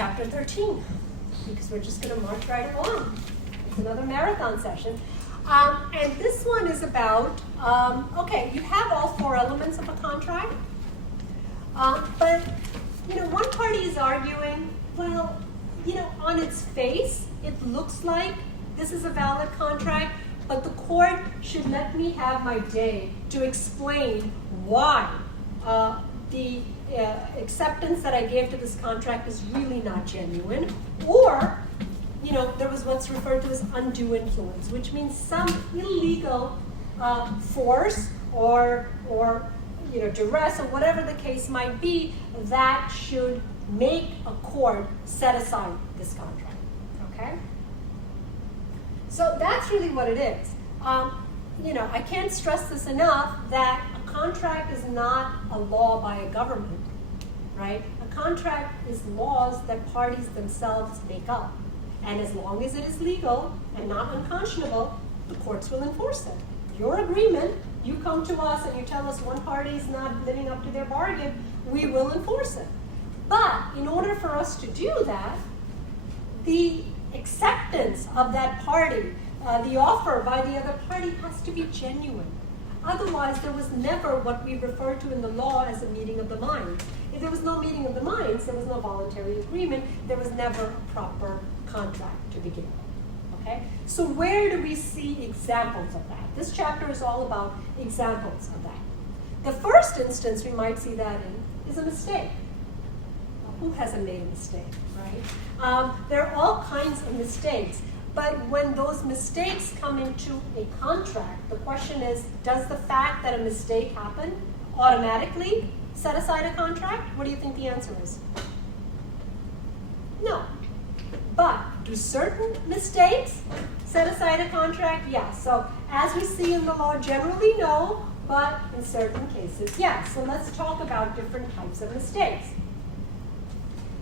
chapter 13, because we're just going to march right along. It's another marathon session. And this one is about, okay, you have all four elements of a contract, but, one party is arguing, well, on its face, it looks like this is a valid contract, but the court should let me have my day to explain why the acceptance that I gave to this contract is really not genuine, or there was what's referred to as undue influence, which means some illegal force or duress or whatever the case might be that should make a court set aside this contract. Okay? So that's really what it is. I can't stress this enough that a contract is not a law by a government, right? A contract is laws that parties themselves make up. And as long as it is legal and not unconscionable, the courts will enforce it. Your agreement, you come to us and you tell us one party is not living up to their bargain, we will enforce it. But in order for us to do that, the acceptance of that party, the offer by the other party has to be genuine. Otherwise, there was never what we refer to in the law as a meeting of the minds. If there was no meeting of the minds, there was no voluntary agreement, there was never a proper contract to begin with. Okay? So where do we see examples of that? This chapter is all about examples of that. The first instance we might see that in is a mistake. Who hasn't made a mistake, right? There are all kinds of mistakes, but when those mistakes come into a contract, the question is, does the fact that a mistake happened automatically set aside a contract? What do you think the answer is? No. But do certain mistakes set aside a contract? Yes. So as we see in the law, generally no, but in certain cases, yes. So let's talk about different types of mistakes.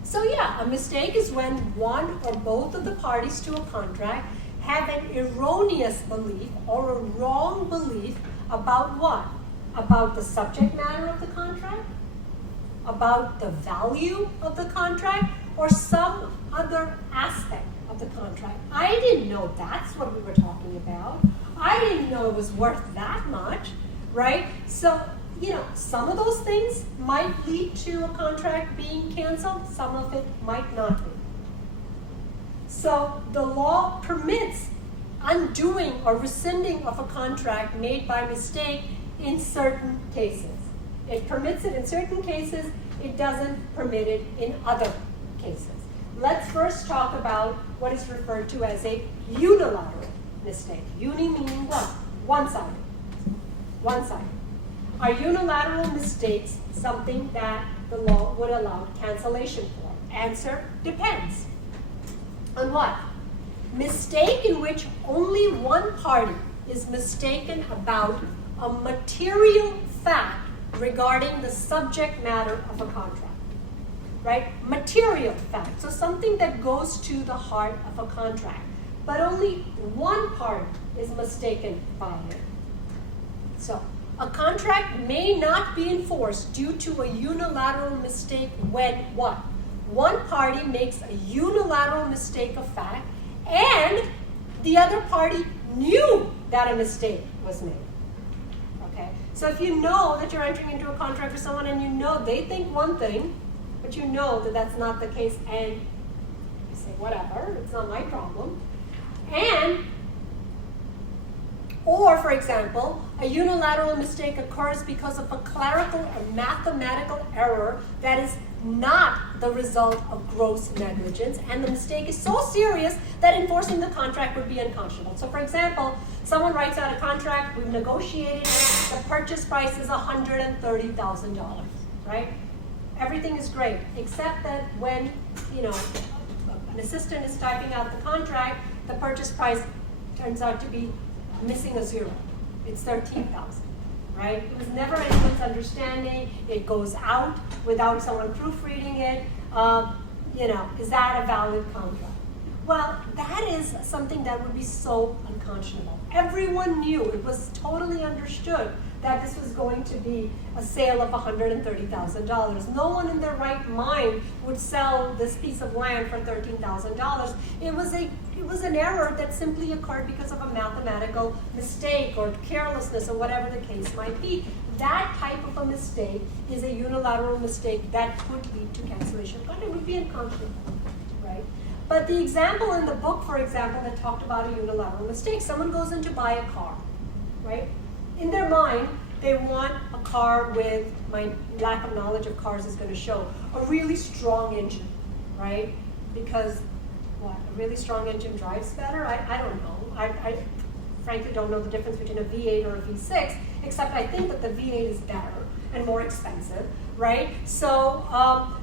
So yeah, a mistake is when one or both of the parties to a contract have an erroneous belief or a wrong belief about what? About the subject matter of the contract, about the value of the contract, or some other aspect of the contract. I didn't know that's what we were talking about. I didn't know it was worth that much, right? So, some of those things might lead to a contract being canceled, some of it might not be. So the law permits undoing or rescinding of a contract made by mistake in certain cases. It permits it in certain cases, it doesn't permit it in other cases. Let's first talk about what is referred to as a unilateral mistake. Uni meaning what? One-sided. One-sided. Are unilateral mistakes something that the law would allow cancellation for? Answer, depends. On what? Mistake in which only one party is mistaken about a material fact regarding the subject matter of a contract. Right? Material fact. So something that goes to the heart of a contract. But only one party is mistaken by it. So, a contract may not be enforced due to a unilateral mistake when what? One party makes a unilateral mistake of fact and the other party knew that a mistake was made. Okay? So if you know that you're entering into a contract with someone and you know they think one thing, but you know that that's not the case and you say, whatever, it's not my problem. Or, for example, a unilateral mistake occurs because of a clerical or mathematical error that is not the result of gross negligence, and the mistake is so serious that enforcing the contract would be unconscionable. So, for example, someone writes out a contract, we've negotiated it, the purchase price is $130,000, right? Everything is great, except that when, an assistant is typing out the contract, the purchase price turns out to be missing a zero. It's $13,000, right? It was never anyone's understanding. It goes out without someone proofreading it. Is that a valid contract? Well, that is something that would be so unconscionable. Everyone knew, it was totally understood that this was going to be a sale of $130,000. No one in their right mind would sell this piece of land for $13,000. It was an error that simply occurred because of a mathematical mistake or carelessness or whatever the case might be. That type of a mistake is a unilateral mistake that could lead to cancellation. But it would be unconscionable, right? But the example in the book, for example, that talked about a unilateral mistake, someone goes in to buy a car, right? In their mind, they want a car with, my lack of knowledge of cars is going to show, a really strong engine, right? Because, what, a really strong engine drives better? I don't know. I frankly don't know the difference between a V8 or a V6, except I think that the V8 is better and more expensive, right? So,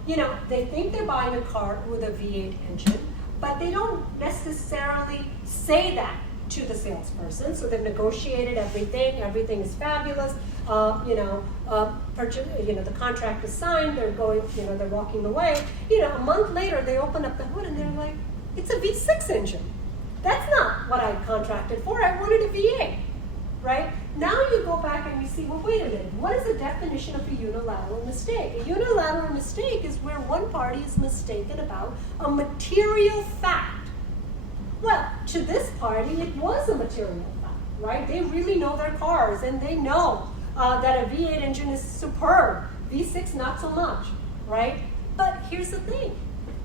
they think they're buying a car with a V8 engine, but they don't necessarily say that to the salesperson. So they've negotiated everything is fabulous. The contract is signed. They're going, they're walking away. A month later, they open up the hood and they're like, it's a V6 engine. That's not what I contracted for. I wanted a V8, right? Now you go back and you see, well, wait a minute. What is the definition of a unilateral mistake? A unilateral mistake is where one party is mistaken about a material fact. Well, to this party, it was a material fact, right? They really know their cars, and they know that a V8 engine is superb. V6, not so much, right? But here's the thing.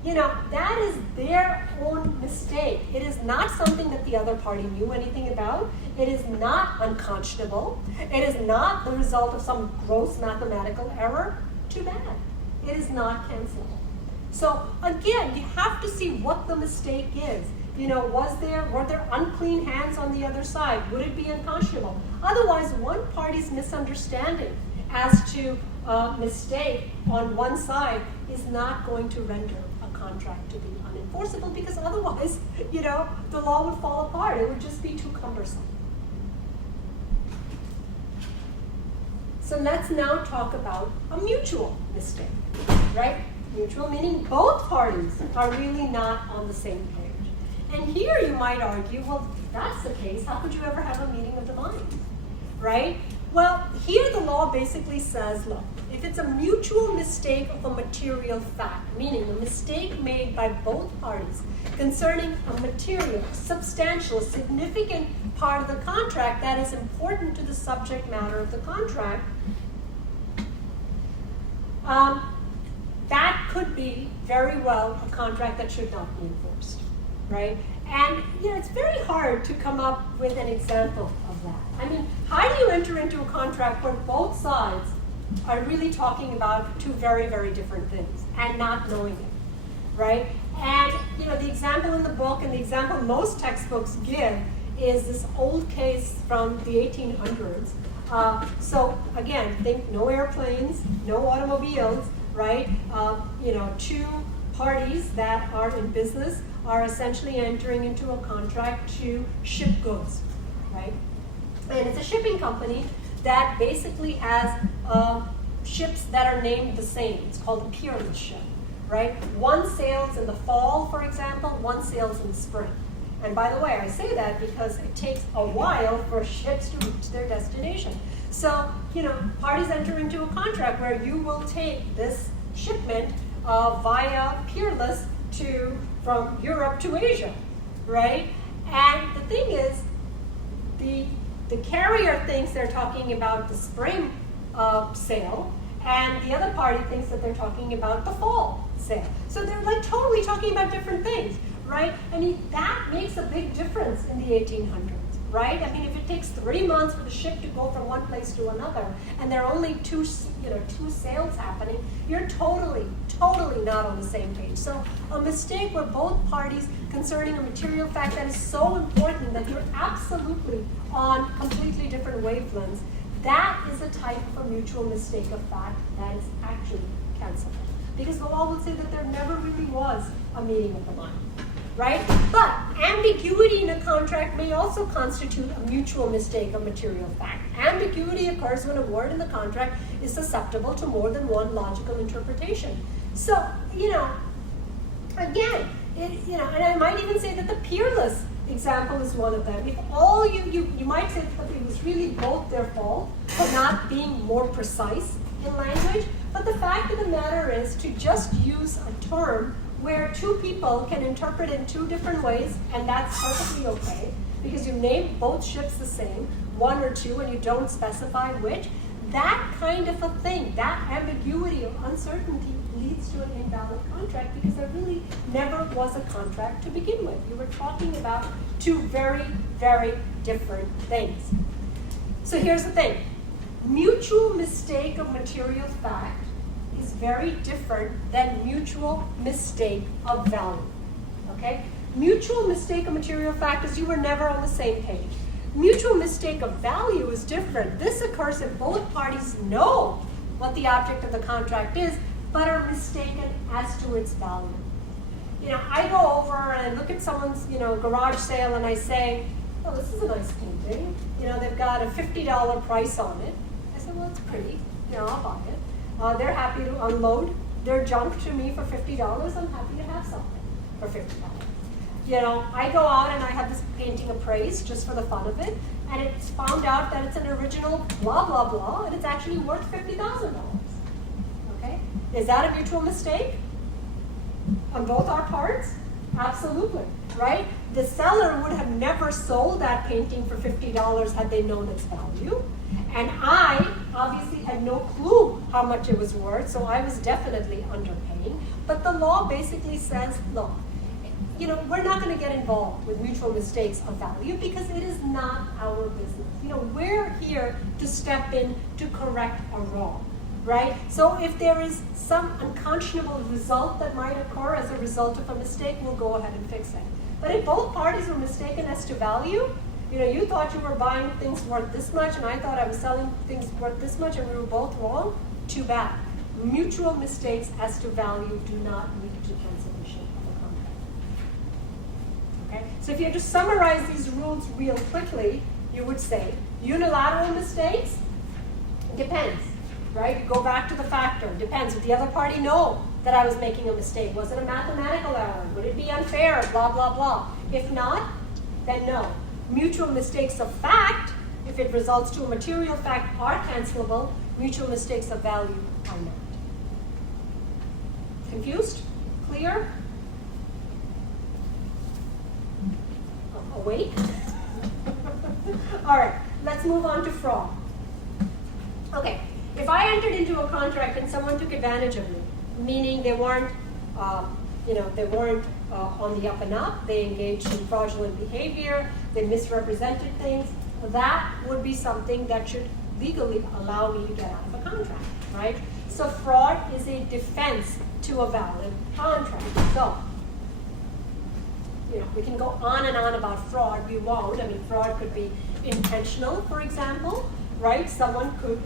That is their own mistake. It is not something that the other party knew anything about. It is not unconscionable. It is not the result of some gross mathematical error. Too bad. It is not cancelable. So again, you have to see what the mistake is. Were there unclean hands on the other side? Would it be unconscionable? Otherwise, one party's misunderstanding as to mistake on one side is not going to render a contract to be unenforceable, because otherwise, the law would fall apart. It would just be too cumbersome. So let's now talk about a mutual mistake, right? Mutual meaning both parties are really not on the same page. And here you might argue, well, if that's the case, how could you ever have a meeting of the minds, right? Well, here the law basically says, look, if it's a mutual mistake of a material fact, meaning a mistake made by both parties concerning a material, substantial, significant part of the contract that is important to the subject matter of the contract, that could be very well a contract that should not be enforced, right? And it's very hard to come up with an example of that. I mean, how do you enter into a contract where both sides are really talking about two very, very different things and not knowing it, right? And the example in the book and the example most textbooks give is this old case from the 1800s. So again, think no airplanes, no automobiles, right? Two parties that are in business are essentially entering into a contract to ship goods, right? And it's a shipping company that basically has ships that are named the same. It's called a peerless ship, right? One sails in the fall, for example, one sails in the spring. And by the way, I say that because it takes a while for ships to reach their destination. So, parties enter into a contract where you will take this shipment via peerless from Europe to Asia, right? And the thing is, the carrier thinks they're talking about the spring sale, and the other party thinks that they're talking about the fall sale. So they're like totally talking about different things, right? That makes a big difference in the 1800s, right? I mean, if it takes 3 months for the ship to go from one place to another, and there are only two sales happening, you're totally not on the same page. So a mistake where both parties concerning a material fact that is so important that you're absolutely on completely different wavelengths, that is a type of a mutual mistake of fact that is actually cancelable. Because the law would say that there never really was a meeting of the mind, right? But ambiguity in a contract may also constitute a mutual mistake of material fact. Ambiguity occurs when a word in the contract is susceptible to more than one logical interpretation. So, again, and I might even say that the peerless example is one of them. If all you might say that it was really both their fault, for not being more precise in language. But the fact of the matter is to just use a term where two people can interpret in two different ways, and that's perfectly okay, because you name both ships the same, one or two, and you don't specify which. That kind of a thing, that ambiguity or uncertainty leads to an invalid contract because there really never was a contract to begin with. You were talking about two very, very different things. So here's the thing. Mutual mistake of material fact is very different than mutual mistake of value. Okay? Mutual mistake of material fact is you were never on the same page. Mutual mistake of value is different. This occurs if both parties know what the object of the contract is, but are mistaken as to its value. I go over and I look at someone's, garage sale and I say, oh, this is a nice painting. They've got a $50 price on it. I said, well, it's pretty. I'll buy it. They're happy to unload their junk to me for $50. I'm happy to have something for $50. I go out and I have this painting appraised just for the fun of it, and it's found out that it's an original blah, blah, blah, and it's actually worth $50,000. Okay? Is that a mutual mistake on both our parts? Absolutely, right? The seller would have never sold that painting for $50 had they known its value, and I obviously had no clue how much it was worth, so I was definitely underpaying. But the law basically says, look, we're not going to get involved with mutual mistakes of value because it is not our business. We're here to step in to correct a wrong, right? So if there is some unconscionable result that might occur as a result of a mistake, we'll go ahead and fix it. But if both parties were mistaken as to value, you thought you were buying things worth this much and I thought I was selling things worth this much and we were both wrong, too bad. Mutual mistakes as to value do not lead to cancellation of a contract. Okay? So if you had to summarize these rules real quickly, you would say unilateral mistakes, depends, right? You go back to the factor, depends. Did the other party know that I was making a mistake? Was it a mathematical error? Would it be unfair? Blah, blah, blah. If not, then no. Mutual mistakes of fact, if it results to a material fact, are cancelable. Mutual mistakes of value are not. Confused? Clear? Awake? All right, let's move on to fraud. Okay, if I entered into a contract and someone took advantage of me, meaning they weren't, on the up and up, they engaged in fraudulent behavior, they misrepresented things, that would be something that should legally allow me to get out of a contract, right? So fraud is a defense to a valid contract. So, we can go on and on about fraud. We won't. I mean, fraud could be intentional, for example, right? Someone could,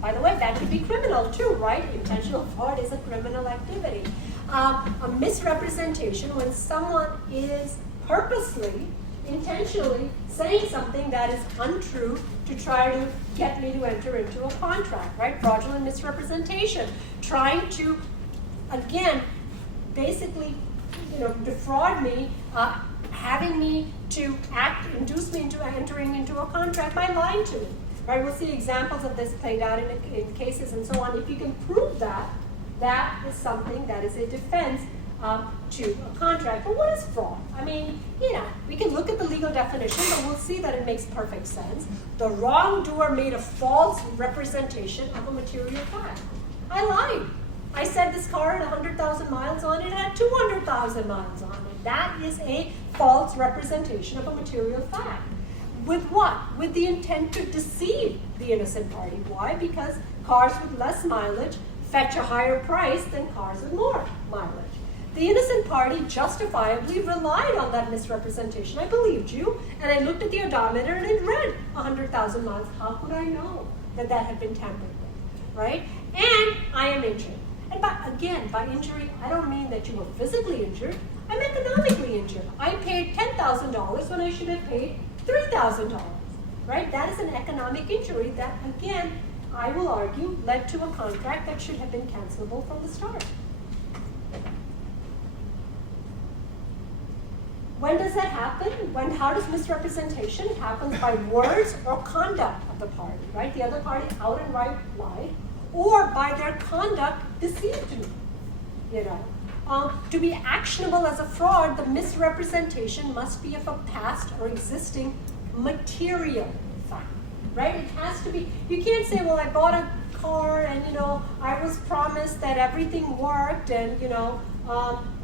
by the way, that could be criminal too, right? Intentional fraud is a criminal activity. A misrepresentation, when someone is purposely, intentionally saying something that is untrue to try to get me to enter into a contract, right? Fraudulent misrepresentation, trying to, again, basically, defraud me, having me to induce me into entering into a contract by lying to me, right? We'll see examples of this played out in cases and so on. If you can prove that, that is something that is a defense to a contract. But what is fraud? I mean, we can look at the legal definition, but we'll see that it makes perfect sense. The wrongdoer made a false representation of a material fact. I lied. I said this car had 100,000 miles on it, had 200,000 miles on it. That is a false representation of a material fact. With what? With the intent to deceive the innocent party. Why? Because cars with less mileage fetch a higher price than cars with more mileage. The innocent party justifiably relied on that misrepresentation. I believed you, and I looked at the odometer and it read 100,000 miles. How could I know that that had been tampered with, right? And I am injured. And by injury, I don't mean that you were physically injured. I'm economically injured. I paid $10,000 when I should have paid $3,000, right? That is an economic injury that, again, I will argue, led to a contract that should have been cancelable from the start. when does that happen? How does misrepresentation? It happens by words or conduct of the party, right? The other party out and right lied, or by their conduct deceived me, you know. To be actionable as a fraud, the misrepresentation must be of a past or existing material fact, right? It has to be, you can't say, well, I bought a car and, you know, I was promised that everything worked and, you know,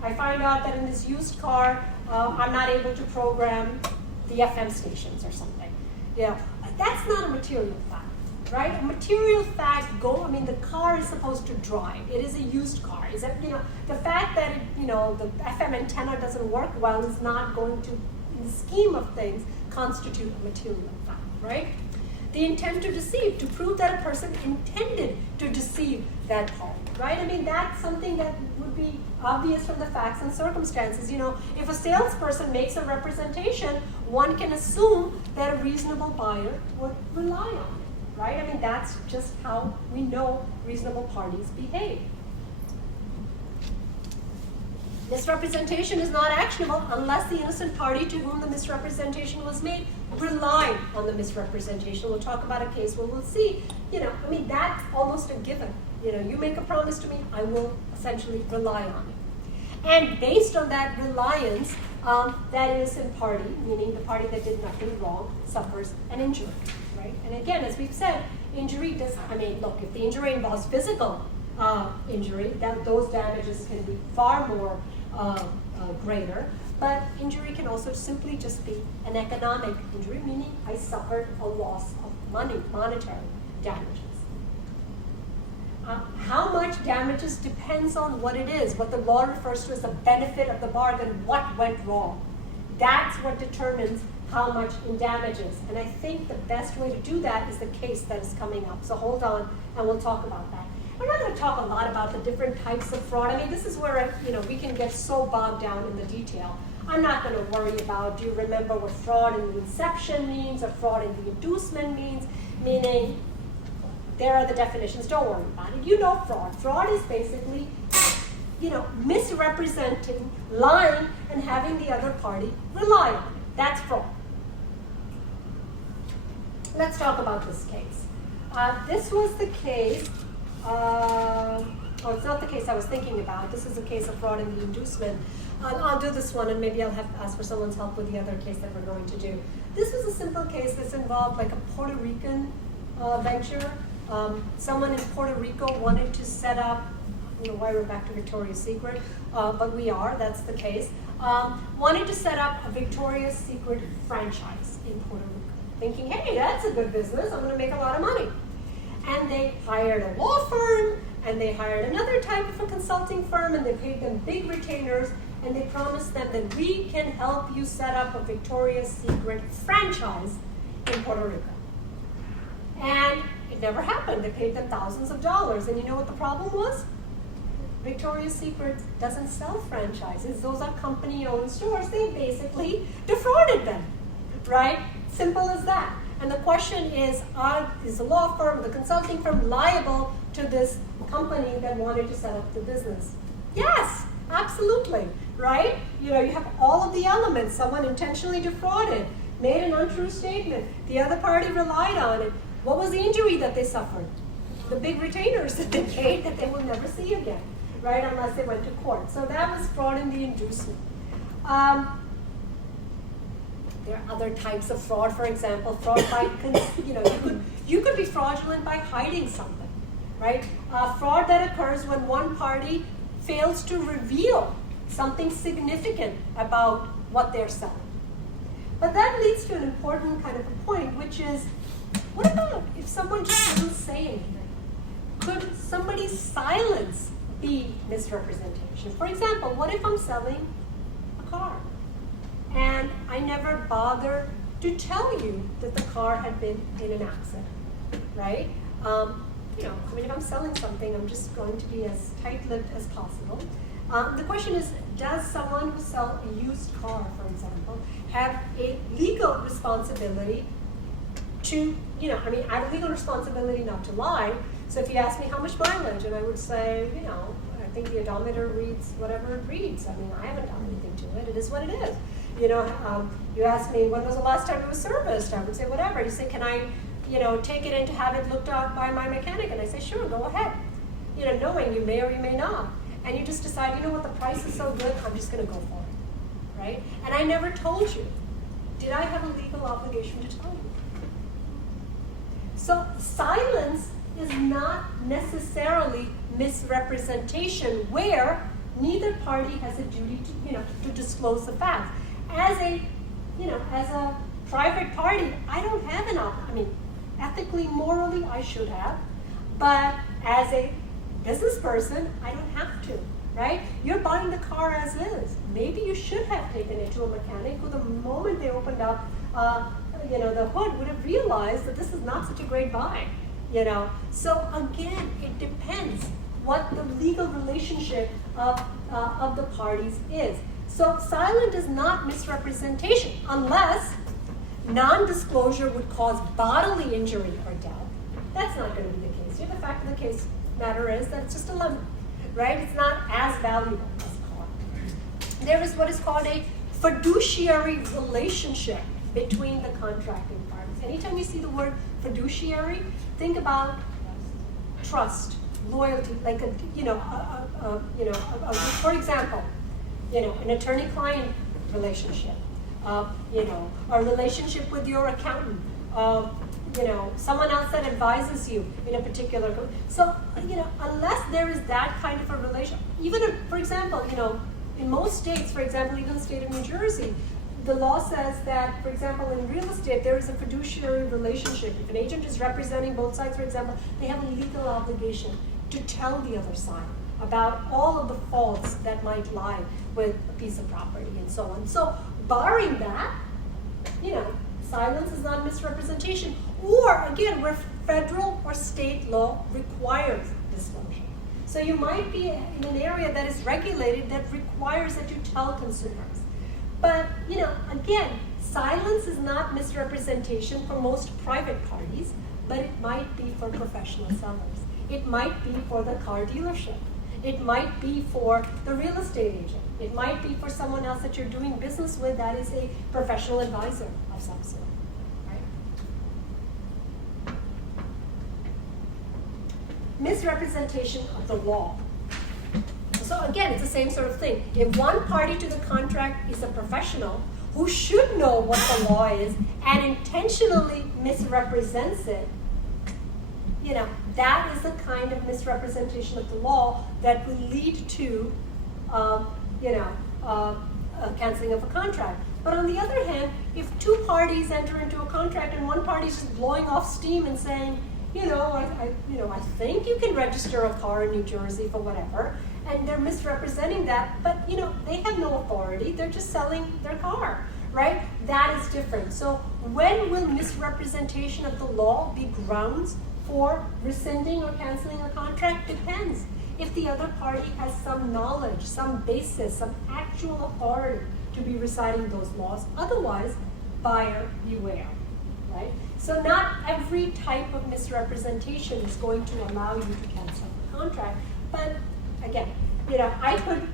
I find out that in this used car, I'm not able to program the FM stations or something. You know, that's not a material fact, right? A material fact, the car is supposed to drive. It is a used car. Is that, you know, the fact that, the FM antenna doesn't work well is not going to, in the scheme of things, constitute a material fact, right? The intent to deceive, to prove that a person intended to deceive that party, right? I mean, that's something that would be obvious from the facts and circumstances. You know, if a salesperson makes a representation, one can assume that a reasonable buyer would rely on it, right? I mean, that's just how we know reasonable parties behave. Misrepresentation is not actionable unless the innocent party to whom the misrepresentation was made relied on the misrepresentation. We'll talk about a case where we'll see, that's almost a given. You make a promise to me, I will essentially rely on it. And based on that reliance, that innocent party, meaning the party that did nothing wrong, suffers an injury, right? And again, as we've said, injury if the injury involves physical injury, those damages can be far more greater, but injury can also simply just be an economic injury, meaning I suffered a loss of money, monetary damages. How much damages depends on what it is, what the law refers to as the benefit of the bargain, what went wrong. That's what determines how much in damages. And I think the best way to do that is the case that is coming up. So hold on, and we'll talk about that. I'm not going to talk a lot about the different types of fraud. I mean, this is where we can get so bogged down in the detail. I'm not going to worry about, do you remember what fraud in the inception means or fraud in the inducement means? Meaning, there are the definitions, don't worry about it. You know fraud. Fraud is basically, misrepresenting, lying, and having the other party rely on it. That's fraud. Let's talk about this case. This was the case, it's not the case I was thinking about. This is a case of fraud in the inducement. I'll do this one, and maybe I'll have to ask for someone's help with the other case that we're going to do. This was a simple case that's involved like a Puerto Rican venture. Someone in Puerto Rico wanted to set up, I don't know why we're back to Victoria's Secret, but we are, that's the case, wanted to set up a Victoria's Secret franchise in Puerto Rico, thinking, hey, that's a good business, I'm going to make a lot of money. And they hired a law firm, and they hired another type of a consulting firm, and they paid them big retainers, and they promised them that we can help you set up a Victoria's Secret franchise in Puerto Rico. And it never happened. They paid them thousands of dollars. And you know what the problem was? Victoria's Secret doesn't sell franchises. Those are company-owned stores. They basically defrauded them, right? Simple as that. And the question is the law firm, the consulting firm, liable to this company that wanted to set up the business? Yes, absolutely, right? You have all of the elements. Someone intentionally defrauded, made an untrue statement. The other party relied on it. What was the injury that they suffered? The big retainers that they paid that they will never see again, right, unless they went to court. So that was fraud in the inducement. There are other types of fraud. For example, fraud by, you could be fraudulent by hiding something, right? Fraud that occurs when one party fails to reveal something significant about what they're selling. But that leads to an important kind of a point, which is, what about if someone just doesn't say anything? Could somebody's silence be misrepresentation? For example, what if I'm selling a car and I never bother to tell you that the car had been in an accident, right? If I'm selling something, I'm just going to be as tight-lipped as possible. The question is, does someone who sells a used car, for example, have a legal responsibility to, I have a legal responsibility not to lie. So if you ask me how much mileage, and I would say, I think the odometer reads whatever it reads. I haven't done anything to it. It is what it is. You ask me, when was the last time it was serviced? I would say, whatever. You say, can I, take it in to have it looked at by my mechanic? And I say, sure, go ahead. Knowing you may or you may not. And you just decide, what, the price is so good, I'm just going to go for it, right? And I never told you. Did I have a legal obligation to tell you? So silence is not necessarily misrepresentation where neither party has a duty to disclose the facts. As a private party, I don't have an obligation. Ethically, morally, I should have. But as a business person, I don't have to, right? You're buying the car as is. Maybe you should have taken it to a mechanic who, the moment they opened up, the hood, would have realized that this is not such a great buy, So again, it depends what the legal relationship of the parties is. So silent is not misrepresentation unless non-disclosure would cause bodily injury or death. That's not going to be the case. The fact of the case matter is that it's just a limit, right? It's not as valuable as cont. There is what is called a fiduciary relationship between the contracting parties. Anytime you see the word fiduciary, think about trust, loyalty, like for example, an attorney-client relationship, a relationship with your accountant, someone else that advises you in a particular. So, unless there is that kind of a relation, even if, for example, in most states, for example, even the state of New Jersey, the law says that, for example, in real estate, there is a fiduciary relationship. If an agent is representing both sides, for example, they have a legal obligation to tell the other side about all of the faults that might lie with a piece of property and so on. So, barring that, silence is not misrepresentation. Or, again, where federal or state law requires disclosure. So you might be in an area that is regulated that requires that you tell consumers. But, again, silence is not misrepresentation for most private parties, but it might be for professional sellers. It might be for the car dealership. It might be for the real estate agent. It might be for someone else that you're doing business with that is a professional advisor of some sort. Right? Misrepresentation of the law. So again, it's the same sort of thing. If one party to the contract is a professional who should know what the law is and intentionally misrepresents it, that is the kind of misrepresentation of the law that will lead to, canceling of a contract. But on the other hand, if two parties enter into a contract and one party is just blowing off steam and saying, I think you can register a car in New Jersey for whatever, and they're misrepresenting that, but they have no authority. They're just selling their car, right? That is different. So when will misrepresentation of the law be grounds for rescinding or canceling a contract? Depends. If the other party has some knowledge, some basis, some actual authority to be reciting those laws. Otherwise, buyer beware, right? So not every type of misrepresentation is going to allow you to cancel the contract. But again, I could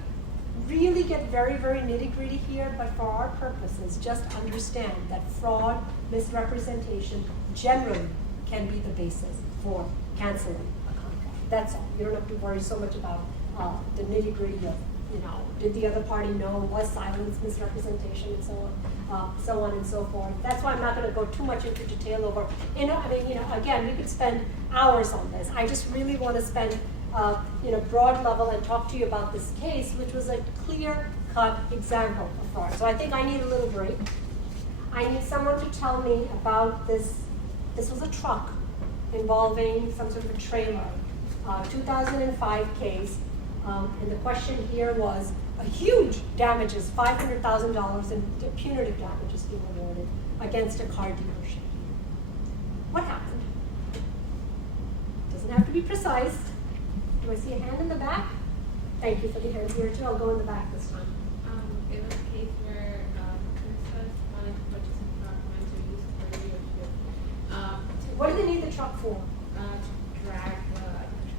really get very, very nitty-gritty here, but for our purposes, just understand that fraud, misrepresentation generally can be the basis for canceling a contract. That's all. You don't have to worry so much about the nitty-gritty of, did the other party know, was silence misrepresentation, and so on and so forth. That's why I'm not going to go too much into detail over, again, we could spend hours on this. I just really want to spend, broad level and talk to you about this case, which was a clear-cut example of fraud. So I think I need a little break. I need someone to tell me about this. This was a truck involving some sort of a trailer, 2005 case. And the question here was a huge damages, $500,000 in punitive damages being awarded against a car dealership. What happened? Doesn't have to be precise. Do I see a hand in the back? Thank you for the hand here too. I'll go in the back this time. It was a case where Princess wanted to purchase a truck, wanted to use it for a dealership. What do they need the truck for? To drag the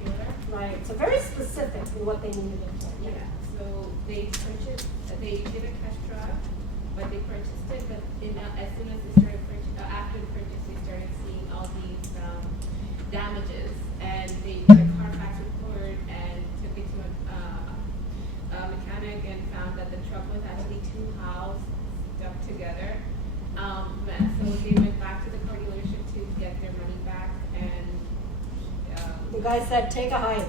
trailer. Right, so very specific in what they needed it for. Yeah, so they did a test drive, but they purchased it. But as soon as they started after the purchase, they started seeing all these damages, and they did a Carfax report and took it to a mechanic and found that the truck was actually two halves stuck together. So they went back to the car dealership to get their money back, and the guy said, take a hike,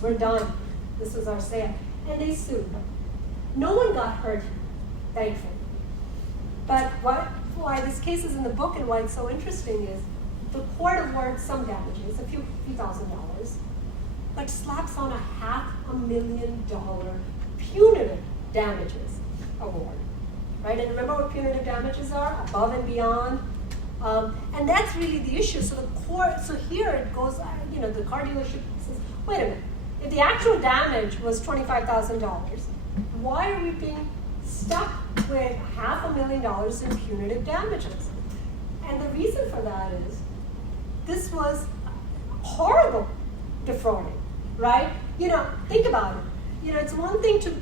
we're done, this was our sale. And they sued. No one got hurt, thankfully. But why this case is in the book and why it's so interesting is the court awards some damages, a few $1,000s, but slaps on $500,000 punitive damages award. Right? And remember what punitive damages are? Above and beyond. And that's really the issue. So the court, so here it goes, the car dealership says, wait a minute, if the actual damage was $25,000, why are we being stuck with $500,000 in punitive damages? And the reason for that is, this was horrible defrauding, right? Think about it. It's one thing to,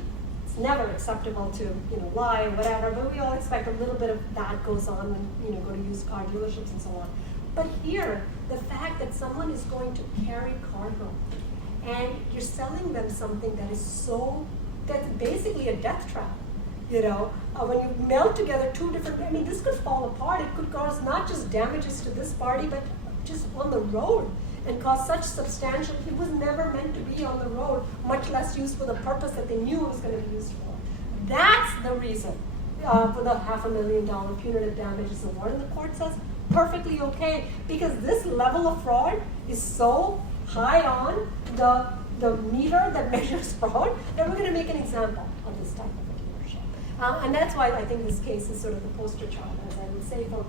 it's never acceptable to, lie or whatever, but we all expect a little bit of that goes on when, go to used car dealerships and so on. But here, the fact that someone is going to carry cargo and you're selling them something that is that's basically a death trap. When you melt together two different, this could fall apart. It could cause not just damages to this party, but just on the road, and cause such substantial, it was never meant to be on the road, much less used for the purpose that they knew it was going to be used for. That's the reason for the $500,000 punitive damages award. And the court says, perfectly okay, because this level of fraud is so high on the meter that measures fraud that we're going to make an example of this type of a dealership. And that's why I think this case is sort of the poster child, as I would say, for,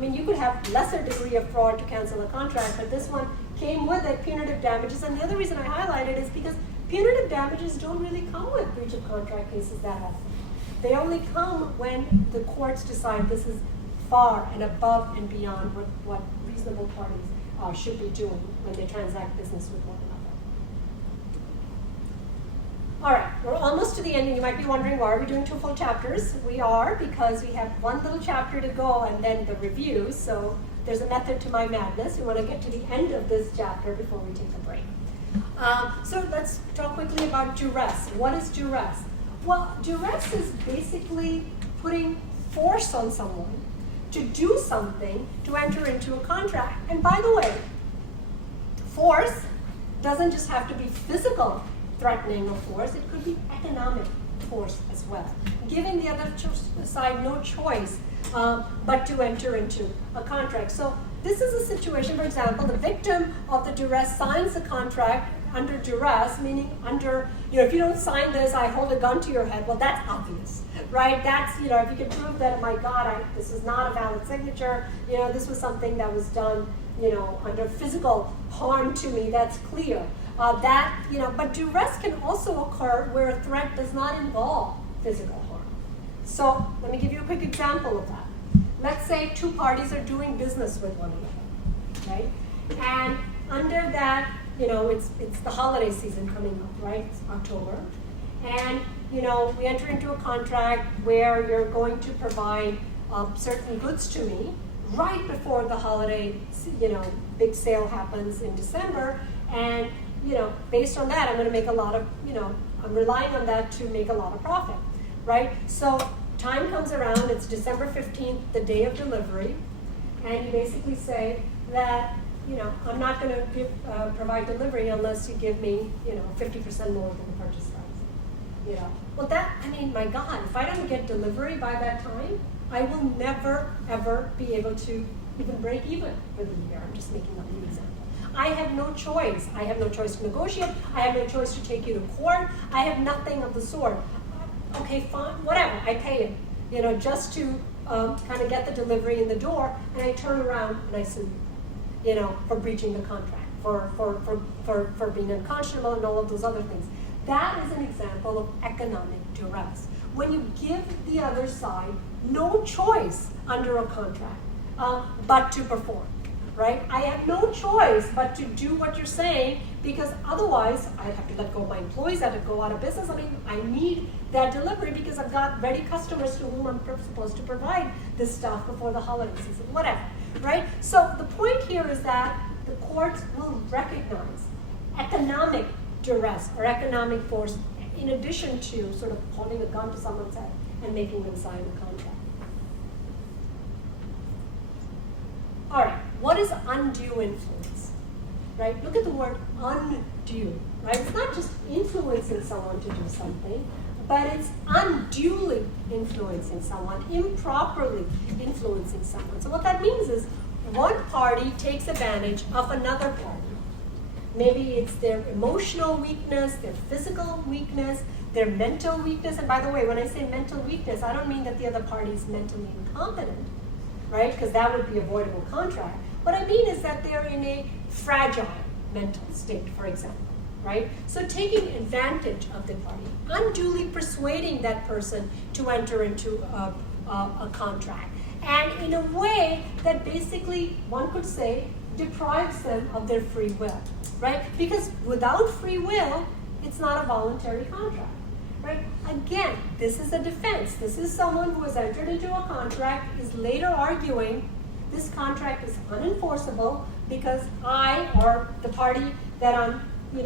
you could have lesser degree of fraud to cancel a contract, but this one came with it, punitive damages. And the other reason I highlight it is because punitive damages don't really come with breach of contract cases that often. They only come when the courts decide this is far and above and beyond what reasonable parties should be doing when they transact business with one another. All right, we're almost to the end, and you might be wondering, why are we doing 2 full chapters? We are, because we have one little chapter to go and then the review, so there's a method to my madness. We want to get to the end of this chapter before we take a break. So let's talk quickly about duress. What is duress? Well, duress is basically putting force on someone to do something to enter into a contract. And by the way, force doesn't just have to be physical threatening of force, it could be economic force as well, giving the other side no choice but to enter into a contract. So this is a situation, for example, the victim of the duress signs a contract under duress, meaning under, if you don't sign this, I hold a gun to your head. Well, that's obvious, right? That's, if you can prove that, oh my God, this is not a valid signature, this was something that was done, under physical harm to me, that's clear. But duress can also occur where a threat does not involve physical harm. So let me give you a quick example of that. Let's say 2 parties are doing business with one another, right? And under that, it's the holiday season coming up, right? It's October. And, we enter into a contract where you're going to provide certain goods to me right before the holiday, big sale happens in December. And, based on that, I'm going to make a lot of, I'm relying on that to make a lot of profit, right? So time comes around, it's December 15th, the day of delivery, and you basically say that, I'm not going to provide delivery unless you give me, 50% more than the purchase price. Well, my God, if I don't get delivery by that time, I will never, ever be able to even break even for the year. I'm just making up an example. I have no choice. I have no choice to negotiate. I have no choice to take you to court. I have nothing of the sort. Okay, fine, whatever. I pay it, just to kind of get the delivery in the door, and I turn around and I sue you, for breaching the contract, for being unconscionable and all of those other things. That is an example of economic duress. When you give the other side no choice under a contract but to perform. right? I have no choice but to do what you're saying, because otherwise I'd have to let go of my employees, I'd have to go out of business. I mean, I need that delivery because I've got ready customers to whom I'm supposed to provide this stuff before the holiday season, whatever, right? So the point here is that the courts will recognize economic duress or economic force in addition to sort of holding a gun to someone's head and making them sign a contract. All right, what is undue influence, right? Look at the word undue, right? It's not just influencing someone to do something, but it's unduly influencing someone, improperly influencing someone. So what that means is one party takes advantage of another party. Maybe it's their emotional weakness, their physical weakness, their mental weakness. And by the way, when I say mental weakness, I don't mean that the other party is mentally incompetent, right? Because that would be avoidable contract. What I mean is that they're in a fragile mental state, for example, right? So taking advantage of the party, unduly persuading that person to enter into a contract. And in a way that basically, one could say, deprives them of their free will, right? Because without free will, it's not a voluntary contract, right? Again, this is a defense. This is someone who has entered into a contract, is later arguing this contract is unenforceable because I, or the party that I'm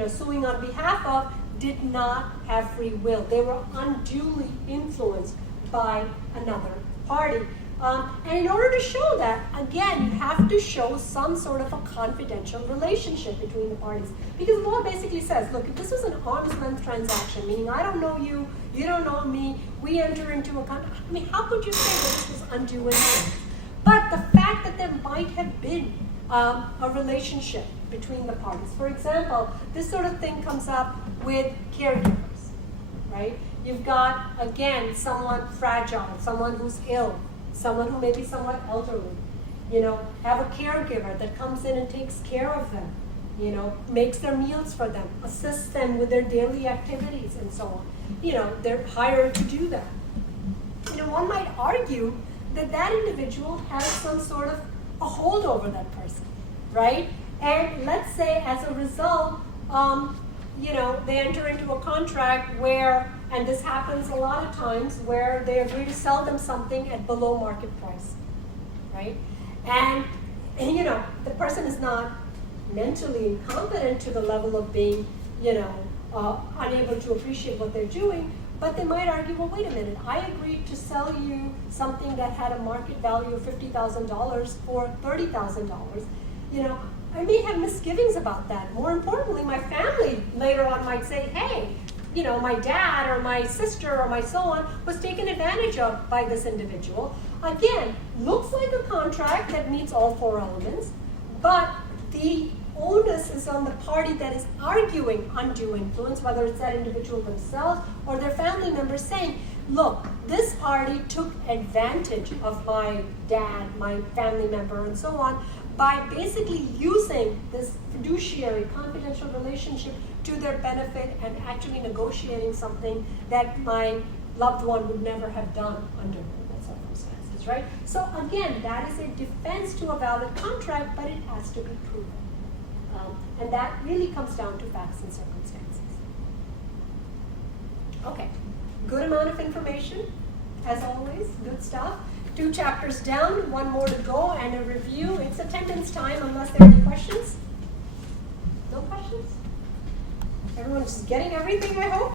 suing on behalf of, did not have free will. They were unduly influenced by another party. And in order to show that, again, you have to show some sort of a confidential relationship between the parties. Because the law basically says, look, if this was an arm's length transaction, meaning I don't know you, you don't know me, we enter into a contract, I mean, how could you say that this was undue influence? But the fact that there might have been a relationship between the parties. For example, this sort of thing comes up with caregivers, right? You've got, again, someone fragile, someone who's ill, someone who may be somewhat elderly, have a caregiver that comes in and takes care of them, makes their meals for them, assists them with their daily activities and so on. They're hired to do that. One might argue that that individual has some sort of a hold over that person, right? And let's say as a result, they enter into a contract where, and this happens a lot of times, where they agree to sell them something at below market price, right? And the person is not mentally incompetent to the level of being, unable to appreciate what they're doing, but they might argue, well, wait a minute, I agreed to sell you something that had a market value of $50,000 for $30,000. I may have misgivings about that. More importantly, my family later on might say, hey, my dad or my sister or my so on was taken advantage of by this individual. Again, looks like a contract that meets all four elements, but the onus is on the party that is arguing undue influence, whether it's that individual themselves or their family members, saying, look, this party took advantage of my dad, my family member, and so on, by basically using this fiduciary confidential relationship to their benefit and actually negotiating something that my loved one would never have done under normal circumstances, right? So again, that is a defense to a valid contract, but it has to be proven. And that really comes down to facts and circumstances. Okay, good amount of information, as always, good stuff. 2 chapters down, 1 more to go, and a review. It's attendance time unless there are any questions. No questions? Everyone's just getting everything, I hope?